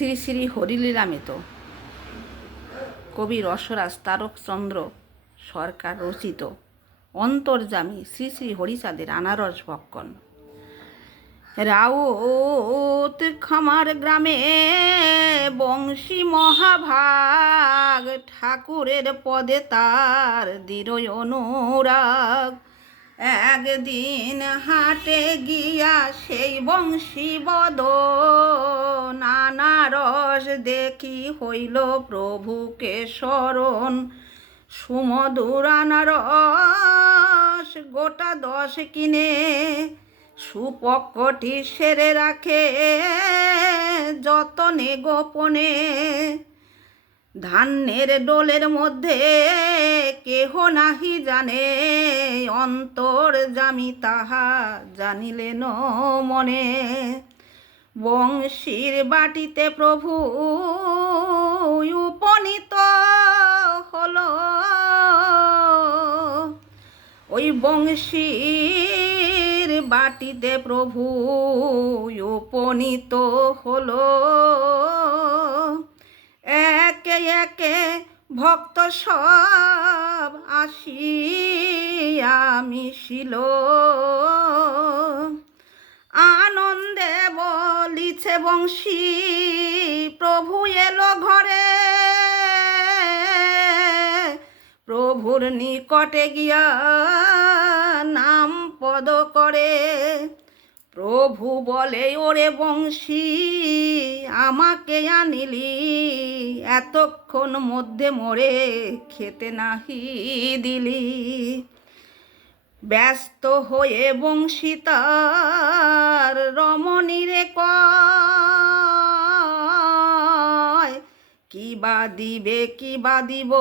শ্রী শ্রী হরিলীলামিত কবি রসরাজ তারকচন্দ্র সরকার রচিত অন্তর্যামী শ্রী শ্রী হরিচাঁদের আনারস ভক্ষণ। রাউত খামার গ্রামে বংশী মহাভাগ, ঠাকুরের পদে তার দৃঢ় অনুরাগ। একদিন হাটে গিয়া সেই বংশী বদন, আনারস দেখি হইল প্রভুকে স্মরণ। সুমধুর আনারস গোটা 10 কিনে, সুপক্কটি সেরে রাখে যতনে গোপনে। ধান্যের ডোলের মধ্যে কেহ নাহি জানে, অন্তর্যামী তাহা জানিলেন মনে। বংশীর বাটিতে প্রভু উপনীত হলো, ওই বংশীর বাটিতে প্রভু উপনীত হলো। একে একে ভক্ত সব আসিয়া মিশিল, আনন্দে বলিছে বংশী প্রভু এলো ঘরে। প্রভুর নিকটে গিয়া নাম পদ করে। প্রভু বলে, ওরে বংশী আমাকে আনিলি, এতক্ষণ মধ্যে মোরে খেতে নাহি দিলি। ব্যস্ত হয়ে বংশী তার রমণীরে কয়, কিবা দিবে কিবা দিব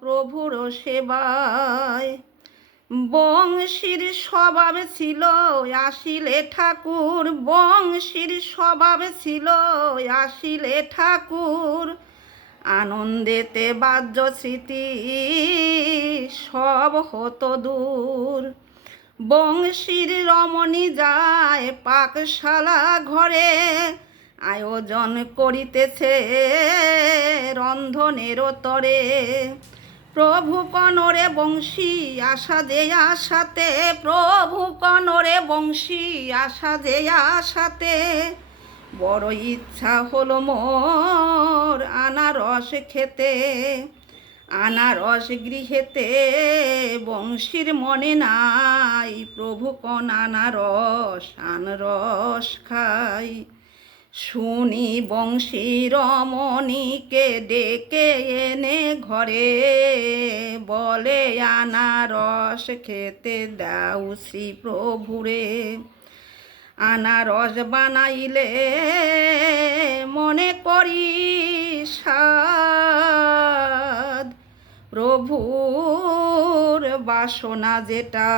প্রভুর সেবায়। বংশীর স্বভাব ছিল আসিলে ঠাকুর, বংশীর স্বভাব ছিল আসিলে ঠাকুর। আনন্দেতে বাহ্য স্মৃতি সব হতো দূর। বংশীর রমণী যায় পাকশালা ঘরে, আয়োজন করিতেছে রন্ধনের তরে। প্রভু কনরে বংশী আশা যে আশাতে, প্রভু কনরে বংশী আশা যে আশাতে। বড় ইচ্ছা হলো মোর আনারস খেতে। আনারস গৃহেতে বংশীর মনে নাই, প্রভু কোন আনারস আনারস খাই। শুনি বংশী রমণীকে ডেকে এনে ঘরে, বলে আনারস খেতে দাও শ্রী প্রভুরে। আনারস বানাইলে মনে করি সাদ, প্রভুর বাসনা যেটা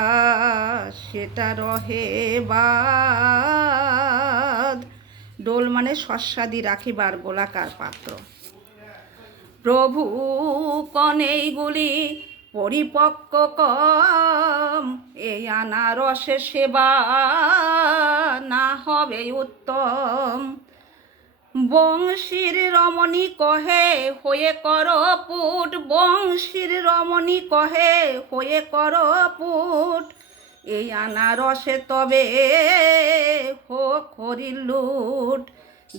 সেটা রহে বাদ। ডোল মানে সস্বাদী রাখিবার গোলাকার পাত্র। প্রভু কনেইগুলি পরিপক্ক কম, এই আনারসের সেবা না হবে উত্তম। বংশীর রমণী কহে হয়ে কর পুট, বংশীর রমণী কহে হয়ে কর পুট। এই আনারসে তবে হোক হরির লুট।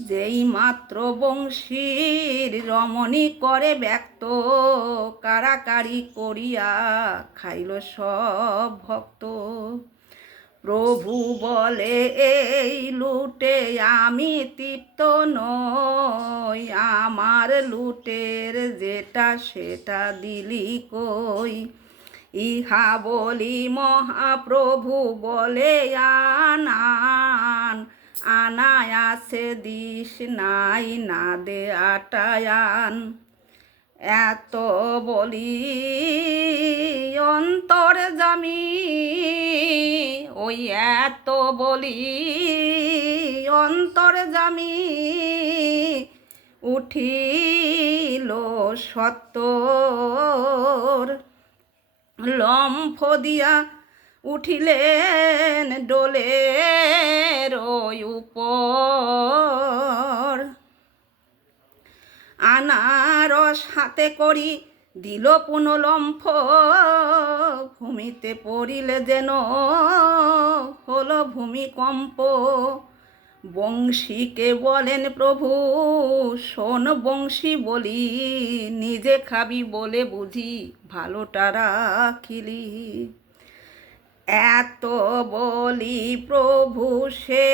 যেই মাত্র বংশীর রমণী করে ব্যক্ত, কারাকারি করিয়া খাইল সব ভক্ত। প্রভু বলে, এই লুটে আমি তৃপ্ত নই, আমার লুটের যেটা সেটা দিলি কই। ইহা বলি মহাপ্রভু বলে, আনান আনায়াসে দিস নাই না দে আটায়ান। এত বলি অন্তর্যামী, ওই এত বলি অন্তর্যামী। উঠিল সত্তর লম্ফ দিয়া উঠিলেন ডোলের উপর, আনারস হাতে করি দিল পুনলম্ফ, ভূমিতে পড়িলে যেন হলো ভূমিকম্প। বংশীকে বলেন প্রভু শোন বংশী বলি, নিজে খাবি বলে বুঝি ভালোটা রাখিলি। এত বলি প্রভু সে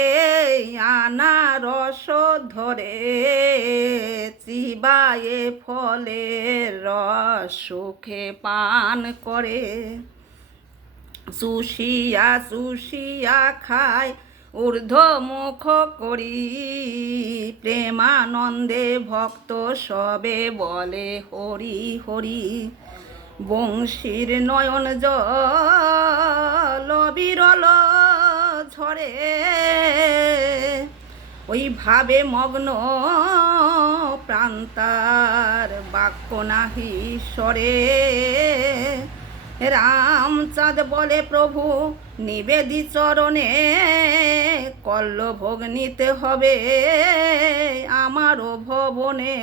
আনারস ধরে, চিবায়ে ফলের রস সুখে পান করে। চুষিয়া চুষিয়া খায় ঊর্ধ্বমুখ করি, প্রেমানন্দে ভক্ত সবে বলে হরি হরি। বংশীর নয়ন জল বিরল ঝরে, ওই ভাবে মগ্ন প্রান্তার বাক্য নাহি সরে। রামচাঁদ বলে প্রভু নিবেদি চরণে, কল্লভোগ নিতে হবে আমারও ভবনে।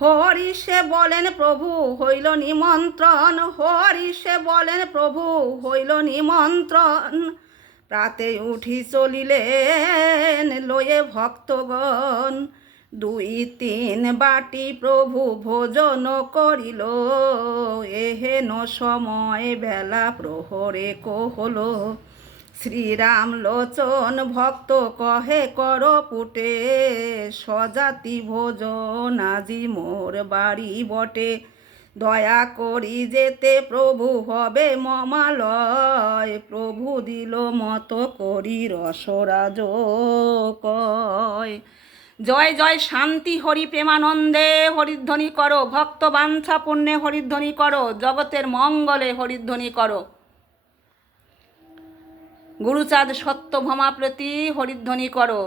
হরিষে বলেন প্রভু হইল নিমন্ত্রণ, হরিষে বলেন প্রভু হইল নিমন্ত্রণ। প্রাতে উঠি চলিলেন লয়ে ভক্তগণ, 2-3 বাটি প্রভু ভোজন করিল। এহেন সময় বেলা প্রহরে হল, শ্রীরাম লোচন ভক্ত কহে কর পুটে, স্বজাতি ভোজন আজি মোর বাড়ি বটে। দয়া করি যেতে প্রভু হবে মমালয়, প্রভু দিল মত করি রসরাজ কয়। জয় জয় শান্তি হরি প্রেমানন্দে হরিধ্বনি করো, ভক্ত বাঞ্ছা পুণ্যে হরিধ্বনি করো, জগতের মঙ্গলে হরিধ্বনি করো। গুরুচাঁদ সত্যভমা প্রতি হরিধ্বনি করো।